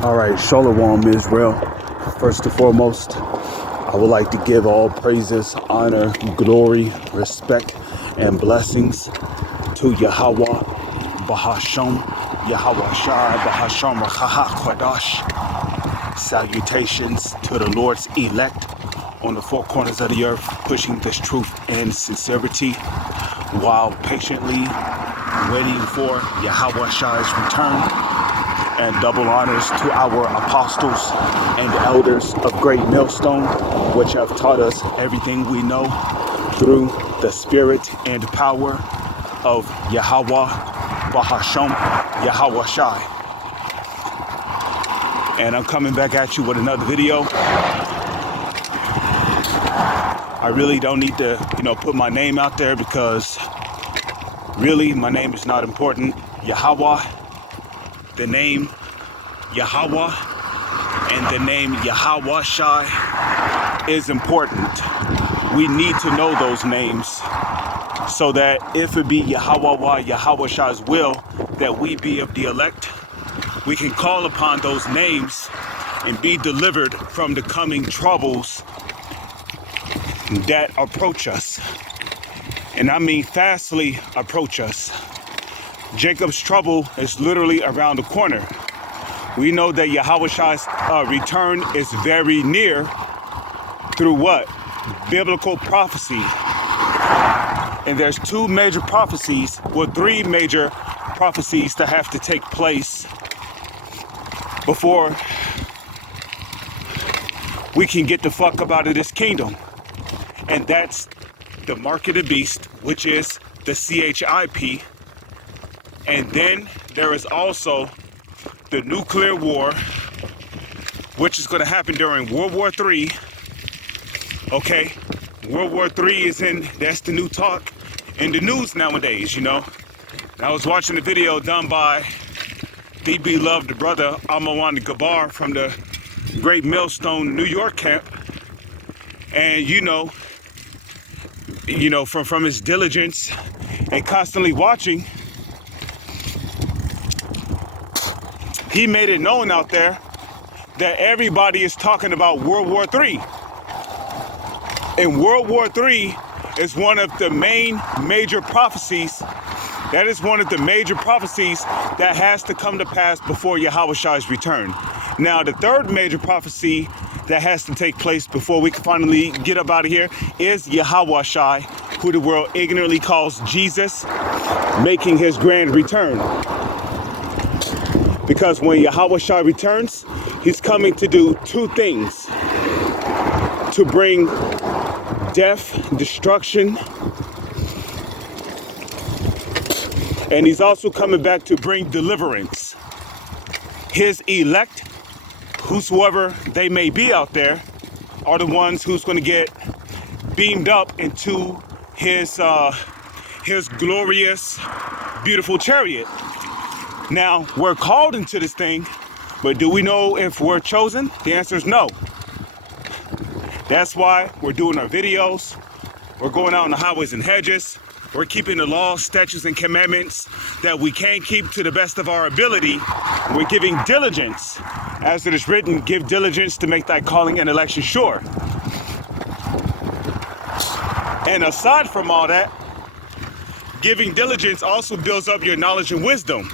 All right, Shalom, Israel. First and foremost, I would like to give all praises, honor, glory, respect, and blessings to Yahweh, Bahasham, Yahweh Shai, Bahasham, Rachaha Kwadash. Salutations to the Lord's elect on the four corners of the earth, pushing this truth and sincerity while patiently waiting for Yahweh Shai's return. And double honors to our apostles and elders of Great Millstone, which have taught us everything we know through the spirit and power of Yahweh, Bahasham, Yahweh Shai. And I'm coming back at you with another video. I really don't need to, put my name out there because really my name is not important. Yahweh, the name Yahweh, and the name Yahweh Shai is important. We need to know those names so that if it be Yahweh Shai's will that we be of the elect, we can call upon those names and be delivered from the coming troubles that approach us. And I mean fastly approach us. Jacob's trouble is literally around the corner. We know that Yahweh Shai's return is very near through what? Biblical prophecy. And there's three major prophecies that have to take place before we can get the fuck up out of this kingdom. And that's the mark of the beast, which is the CHIP. And then there is also the nuclear war, which is going to happen during World War III. Okay, World War III that's the new talk in the news nowadays, And I was watching a video done by the beloved brother Amawan Gabar from the Great Millstone, New York camp. And from his diligence and constantly watching, he made it known out there that everybody is talking about World War III. And World War III is one of the major prophecies. That is one of the major prophecies that has to come to pass before Yahweh Shai's return. Now, the third major prophecy that has to take place before we can finally get up out of here is Yahweh Shai, who the world ignorantly calls Jesus, making his grand return. Because when Yahweh Shai returns, he's coming to do two things: to bring death, destruction, and he's also coming back to bring deliverance. His elect, whosoever they may be out there, are the ones who's going to get beamed up into his glorious, beautiful chariot. Now, we're called into this thing, but do we know if we're chosen? The answer is no. That's why we're doing our videos. We're going out on the highways and hedges. We're keeping the laws, statutes, and commandments that we can keep to the best of our ability. We're giving diligence. As it is written, give diligence to make thy calling and election sure. And aside from all that, giving diligence also builds up your knowledge and wisdom.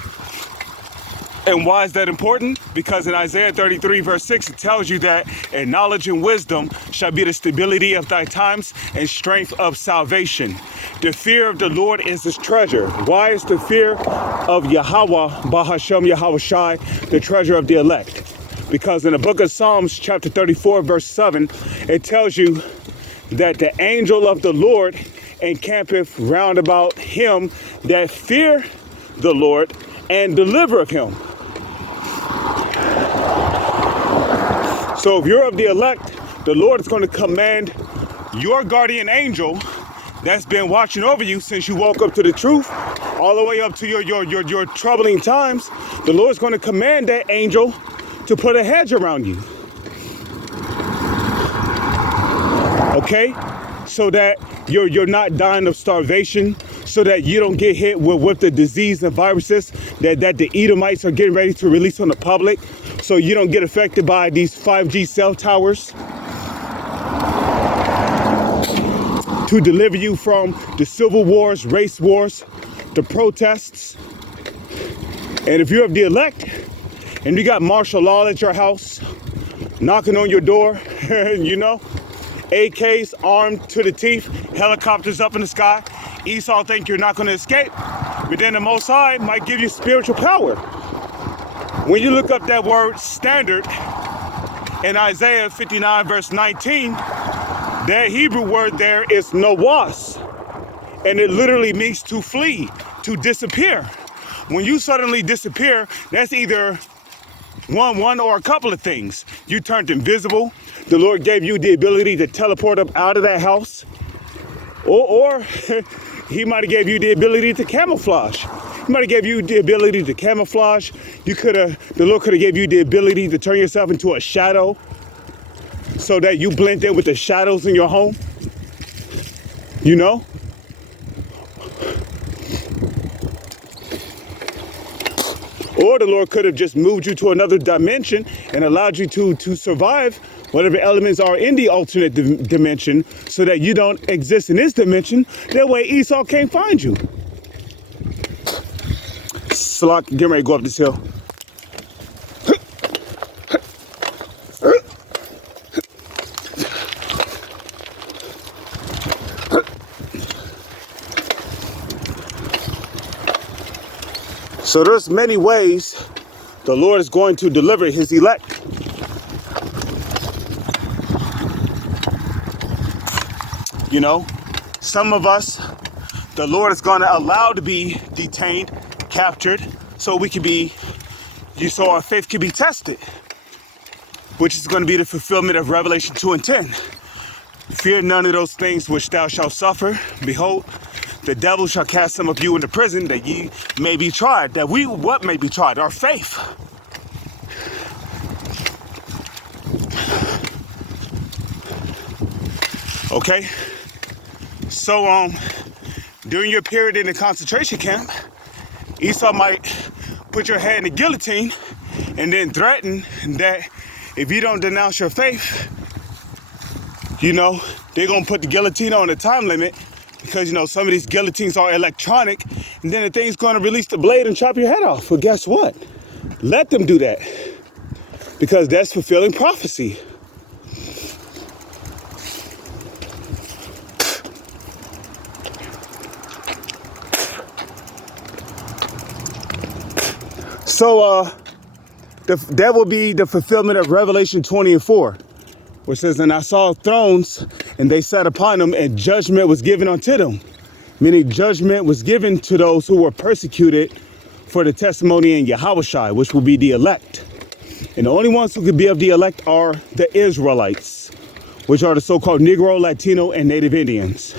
And why is that important? Because in Isaiah 33 verse 6, it tells you that in knowledge and wisdom shall be the stability of thy times and strength of salvation. The fear of the Lord is his treasure. Why is the fear of Yahweh, Bahasham Yahweh Shai, the treasure of the elect? Because in the book of Psalms, chapter 34 verse 7, it tells you that the angel of the Lord encampeth round about him that fear the Lord and delivereth him. So if you're of the elect, the Lord is going to command your guardian angel that's been watching over you since you woke up to the truth, all the way up to your troubling times. The Lord's going to command that angel to put a hedge around you. Okay? So that you're not dying of starvation, so that you don't get hit with the disease and viruses that the Edomites are getting ready to release on the public, so you don't get affected by these 5G cell towers, to deliver you from the civil wars, race wars, the protests. And if you're of the elect and you got martial law at your house, knocking on your door, you know, AKs armed to the teeth, helicopters up in the sky, Esau think you're not going to escape, but then the Most High might give you spiritual power. When you look up that word standard in Isaiah 59 verse 19, that Hebrew word there is nawas, and it literally means to flee, to disappear. When you suddenly disappear, that's either one or a couple of things. You turned invisible. The Lord gave you the ability to teleport up out of that house, or he might have gave you the ability to camouflage. He might have gave you the ability to camouflage. The Lord could have gave you the ability to turn yourself into a shadow so that you blend in with the shadows in your home, you know? Or the Lord could have just moved you to another dimension and allowed you to survive whatever elements are in the alternate dimension, so that you don't exist in this dimension. That way Esau can't find you. Salak, get ready to go up this hill. So there's many ways the Lord is going to deliver his elect. You know, some of us, the Lord is going to allow to be detained, captured, so we can be, so our faith can be tested, which is going to be the fulfillment of Revelation 2 and 10. Fear none of those things which thou shalt suffer. Behold, the devil shall cast some of you into prison, that ye may be tried. What may be tried? Our faith. Okay? So, during your period in the concentration camp, Esau might put your head in the guillotine and then threaten that if you don't denounce your faith, you know, they're going to put the guillotine on a time limit, because, you know, some of these guillotines are electronic, and then the thing's going to release the blade and chop your head off. But guess what? Let them do that, because that's fulfilling prophecy. So that will be the fulfillment of Revelation 20 and 4, where it says, and I saw thrones, and they sat upon them, and judgment was given unto them. Meaning judgment was given to those who were persecuted for the testimony in Yahushua, which will be the elect. And the only ones who could be of the elect are the Israelites, which are the so-called Negro, Latino, and Native Indians.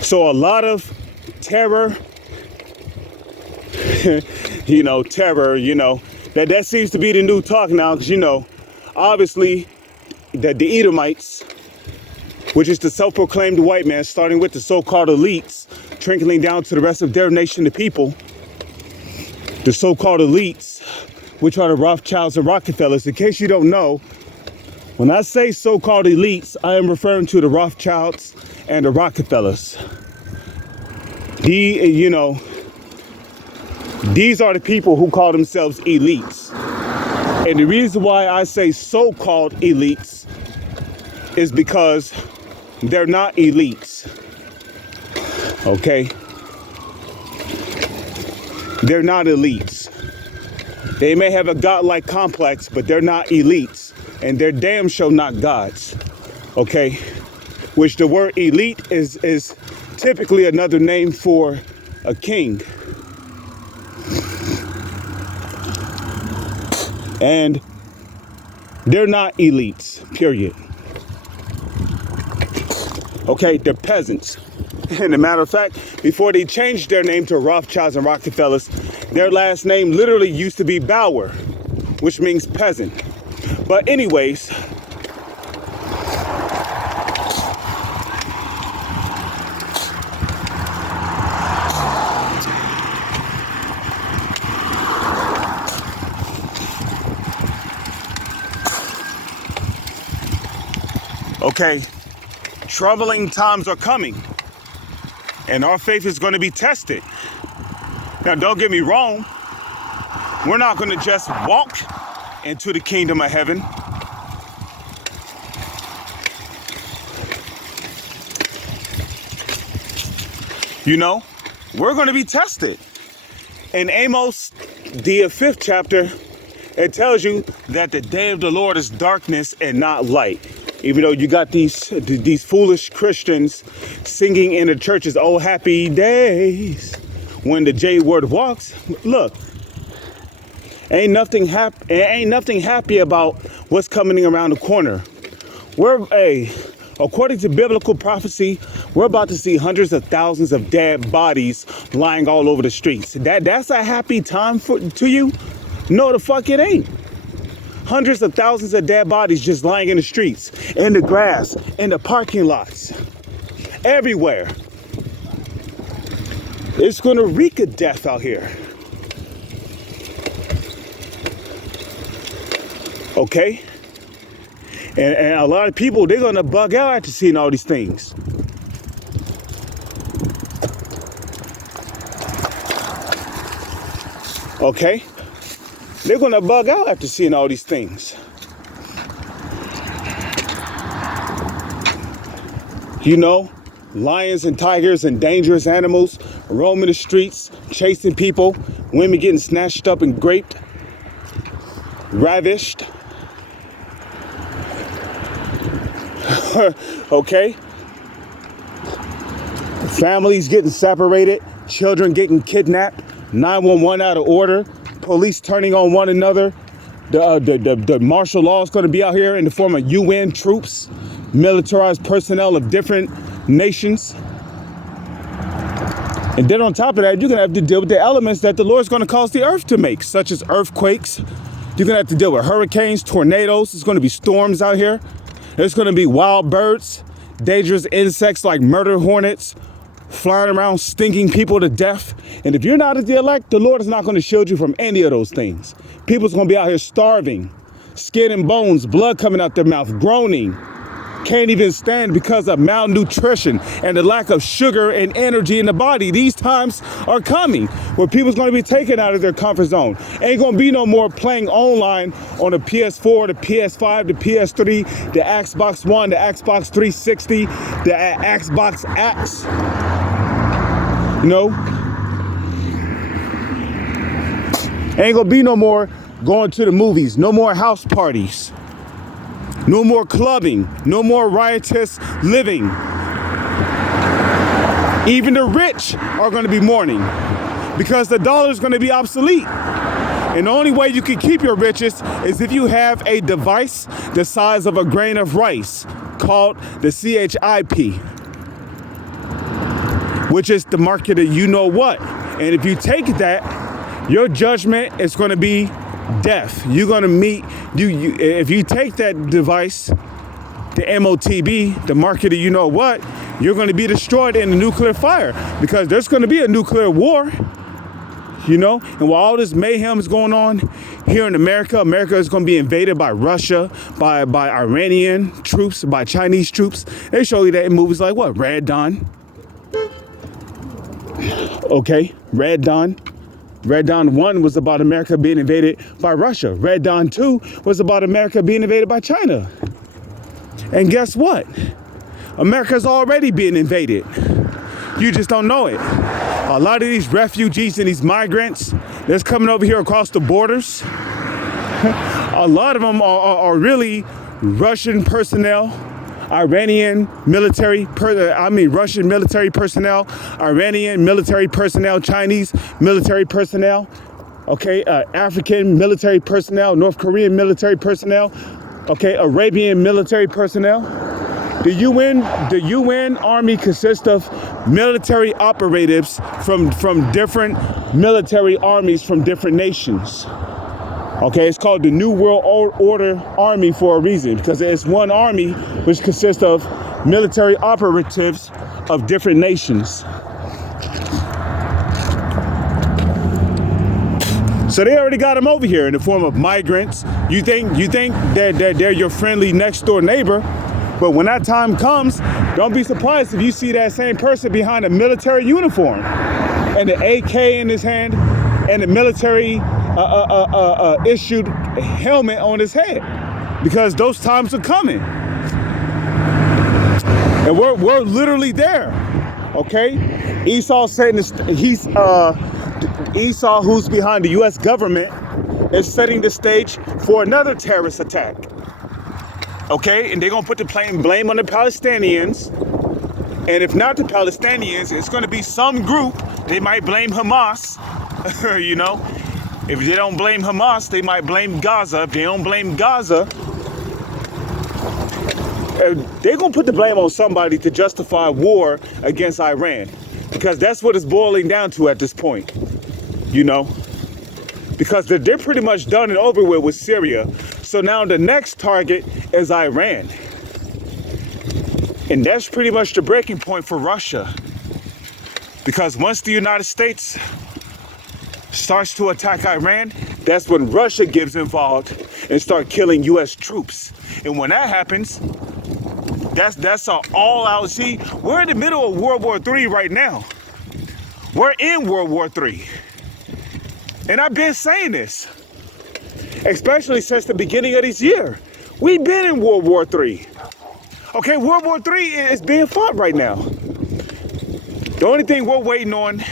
So a lot of terror, that seems to be the new talk now, because, you know, obviously that the Edomites, which is the self-proclaimed white man, starting with the so-called elites, trickling down to the rest of their nation, the people, the so-called elites, which are the Rothschilds and Rockefellers. In case you don't know, when I say so-called elites, I am referring to the Rothschilds and the Rockefellers. These are the people who call themselves elites. And the reason why I say so-called elites is because they're not elites. Okay? They're not elites. They may have a godlike complex, but they're not elites. And they're damn sure not gods. Okay? Which the word elite is typically another name for a king. And they're not elites, period. Okay, they're peasants. And a matter of fact, before they changed their name to Rothschilds and Rockefellers, their last name literally used to be Bauer, which means peasant. But anyways, Okay? Troubling times are coming, and our faith is going to be tested. Now, don't get me wrong. We're not going to just walk into the kingdom of heaven. You know, we're going to be tested. In Amos, the 5th chapter, it tells you that the day of the Lord is darkness and not light. Even though you got these foolish Christians singing in the churches, "Oh, happy days," when the J word walks. Look, ain't nothing happy about what's coming around the corner. According to biblical prophecy, we're about to see hundreds of thousands of dead bodies lying all over the streets. That's a happy time to you? No, the fuck it ain't. Hundreds of thousands of dead bodies just lying in the streets, in the grass, in the parking lots, everywhere. It's gonna reek of death out here. Okay? And a lot of people, they're gonna bug out after seeing all these things. Okay? They're gonna bug out after seeing all these things. You know, lions and tigers and dangerous animals roaming the streets, chasing people, women getting snatched up and raped, ravished. Okay? Families getting separated, children getting kidnapped, 911 out of order, police turning on one another. The martial law is going to be out here in the form of UN troops, militarized personnel of different nations. And then on top of that, you're going to have to deal with the elements that the Lord's going to cause the earth to make, such as earthquakes. You're going to have to deal with hurricanes, tornadoes. There's going to be storms out here. There's going to be wild birds, dangerous insects like murder hornets, flying around stinging people to death. And if you're not at the elect, the Lord is not going to shield you from any of those things. People's going to be out here starving, skin and bones, blood coming out their mouth, groaning, can't even stand because of malnutrition and the lack of sugar and energy in the body. These times are coming where people's going to be taken out of their comfort zone. Ain't going to be no more playing online on the PS4, the PS5, the PS3, the Xbox One, the Xbox 360, the Xbox X. No. Ain't gonna be no more going to the movies, no more house parties, no more clubbing, no more riotous living. Even the rich are gonna be mourning because the dollar is gonna be obsolete. And the only way you can keep your riches is if you have a device the size of a grain of rice called the CHIP, which is the market of you know what. And if you take that, your judgment is going to be death. You're going to meet, if you take that device, the MOTB, the market of you know what, you're going to be destroyed in a nuclear fire because there's going to be a nuclear war, you know? And while all this mayhem is going on here in America, America is going to be invaded by Russia, by Iranian troops, by Chinese troops. They show you that in movies like what? Red Dawn. Okay, Red Dawn. Red Dawn 1 was about America being invaded by Russia. Red Dawn 2 was about America being invaded by China. And guess what? America's already being invaded. You just don't know it. A lot of these refugees and these migrants that's coming over here across the borders, a lot of them are really Russian personnel, Russian military personnel, Iranian military personnel, Chinese military personnel, okay, African military personnel, North Korean military personnel, okay, Arabian military personnel. The UN Army consists of military operatives from different military armies from different nations. Okay, it's called the New World Order Army for a reason, because it's one army which consists of military operatives of different nations. So they already got them over here in the form of migrants. You think that they're your friendly next door neighbor? But when that time comes, don't be surprised if you see that same person behind a military uniform and the AK in his hand and the military issued helmet on his head, because those times are coming. And we're literally there, okay? Esau, who's behind the U.S. government, is setting the stage for another terrorist attack, okay? And they're gonna put the blame on the Palestinians. And if not the Palestinians, it's gonna be some group. They might blame Hamas, you know? If they don't blame Hamas, they might blame Gaza. If they don't blame Gaza, they're gonna put the blame on somebody to justify war against Iran, because that's what it's boiling down to at this point, you know? Because they're pretty much done and over with Syria. So now the next target is Iran. And that's pretty much the breaking point for Russia. Because once the United States starts to attack Iran, that's when Russia gets involved and start killing U.S. troops. And when that happens, that's an all-out. See, we're in the middle of World War III right now. We're in World War III. And I've been saying this, especially since the beginning of this year. We've been in World War III. Okay, World War III is being fought right now. The only thing we're waiting on,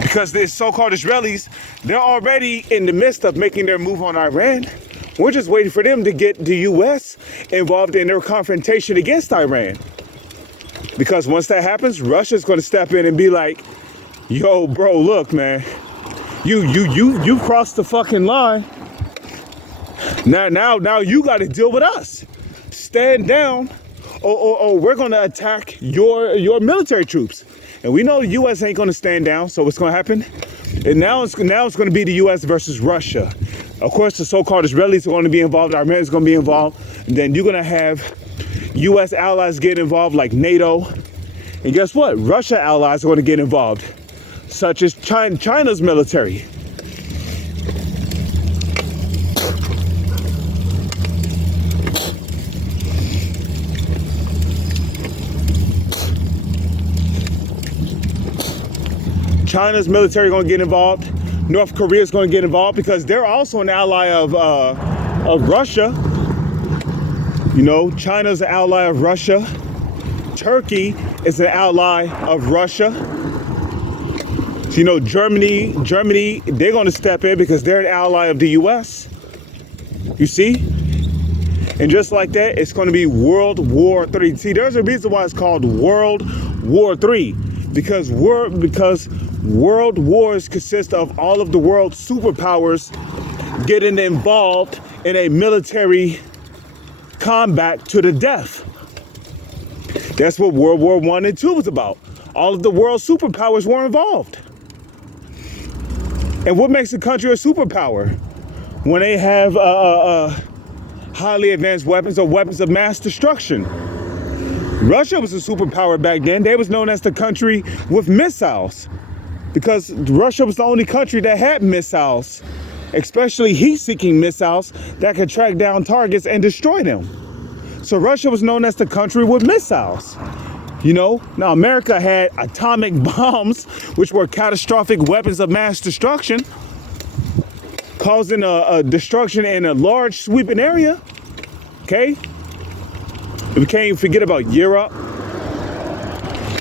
because the so-called Israelis, they're already in the midst of making their move on Iran. We're just waiting for them to get the U.S. involved in their confrontation against Iran. Because once that happens, Russia's going to step in and be like, yo, bro, look, man, you crossed the fucking line. Now you got to deal with us. Stand down, or we're going to attack your military troops. And we know the U.S. ain't going to stand down. So what's going to happen? And now it's going to be the U.S. versus Russia. Of course, the so-called Israelis are going to be involved. Iran is going to be involved. And then you're going to have U.S. allies get involved, like NATO. And guess what? Russia allies are going to get involved, such as China's military. China's military going to get involved. North Korea is going to get involved because they're also an ally of Russia. You know, China's an ally of Russia. Turkey is an ally of Russia. So, you know, Germany, they're going to step in because they're an ally of the U.S. You see? And just like that, it's going to be World War III. See, there's a reason why it's called World War III. Because world wars consist of all of the world's superpowers getting involved in a military combat to the death. That's what World War I and II was about. All of the world's superpowers were involved. And what makes a country a superpower? When they have highly advanced weapons or weapons of mass destruction. Russia was a superpower back then. They was known as the country with missiles, because Russia was the only country that had missiles, especially heat-seeking missiles that could track down targets and destroy them. So Russia was known as the country with missiles. You know, now America had atomic bombs, which were catastrophic weapons of mass destruction, causing a destruction in a large sweeping area. Okay. We can't even forget about Europe.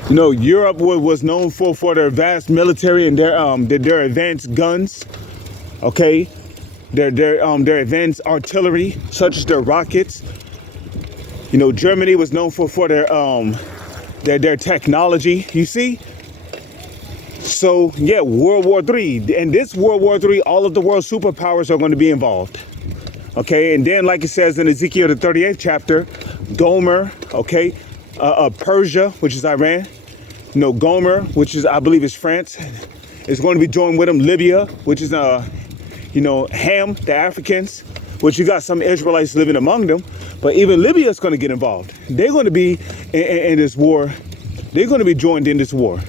You know, Europe was known for their vast military and their advanced guns. Okay, their advanced artillery, such as their rockets. You know, Germany was known for their technology. You see. So yeah, World War III. And this World War III, all of the world's superpowers are going to be involved. Okay, and then like it says in Ezekiel the 38th chapter, Gomer, okay, Persia, which is Iran, you know, Gomer, which is, I believe, is France, is going to be joined with them. Libya, which is, you know, Ham, the Africans, which you got some Israelites living among them, but even Libya is going to get involved. They're going to be in this war. They're going to be joined in this war.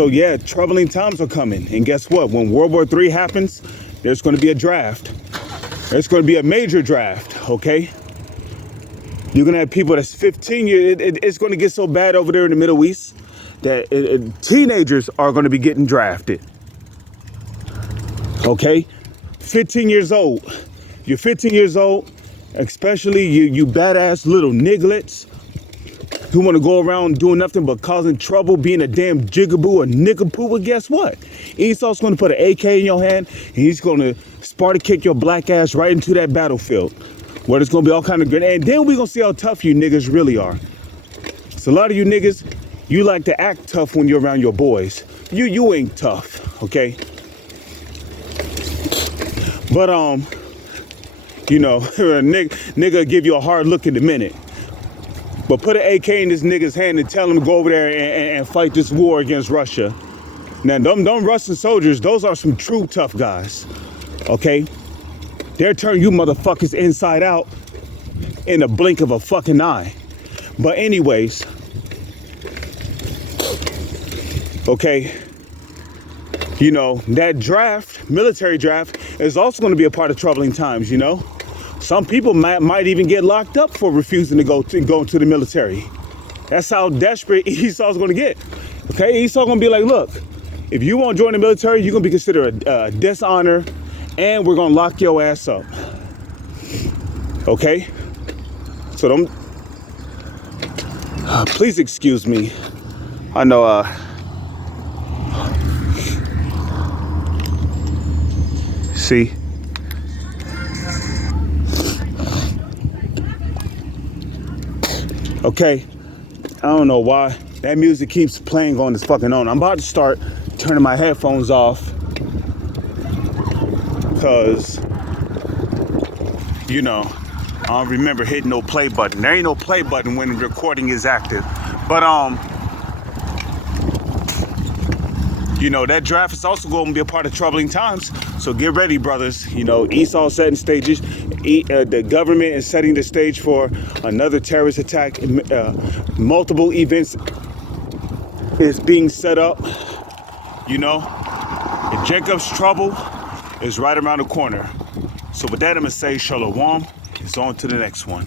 So yeah, troubling times are coming. And guess what? When World War III happens, there's going to be a draft. There's going to be a major draft, okay? You're going to have people that's 15 years. It's going to get so bad over there in the Middle East that teenagers are going to be getting drafted, okay? 15 years old. You're 15 years old, especially you badass little nigglets who want to go around doing nothing but causing trouble, being a damn jigaboo or nickapoo. Well, guess what? Esau's going to put an AK in your hand, and he's going to Sparta kick your black ass right into that battlefield, where there's going to be all kind of good. And then we're going to see how tough you niggas really are. So a lot of you niggas, you like to act tough when you're around your boys. You ain't tough, okay? But, you know, a nigga give you a hard look in a minute. But put an AK in this nigga's hand and tell him to go over there and fight this war against Russia. Now, them Russian soldiers, those are some true tough guys, okay? They'll turn you motherfuckers inside out in a blink of a fucking eye. But anyways, okay, you know, that draft, military draft, is also going to be a part of troubling times, you know? Some people might even get locked up for refusing to go into the military. That's how desperate Esau's going to get. Okay, Esau's going to be like, look, if you won't join the military, you're going to be considered a dishonor, and we're going to lock your ass up. Okay? So don't... please excuse me. I know... see? Okay, I don't know why that music keeps playing on this fucking on. I'm about to start turning my headphones off because, you know, I don't remember hitting no play button. There ain't no play button when recording is active. But, you know, that draft is also going to be a part of troubling times. So get ready, brothers. You know, Esau's setting stages. The government is setting the stage for another terrorist attack. Multiple events is being set up. You know, and Jacob's trouble is right around the corner. So with that, I'm going to say shalom. It's on to the next one.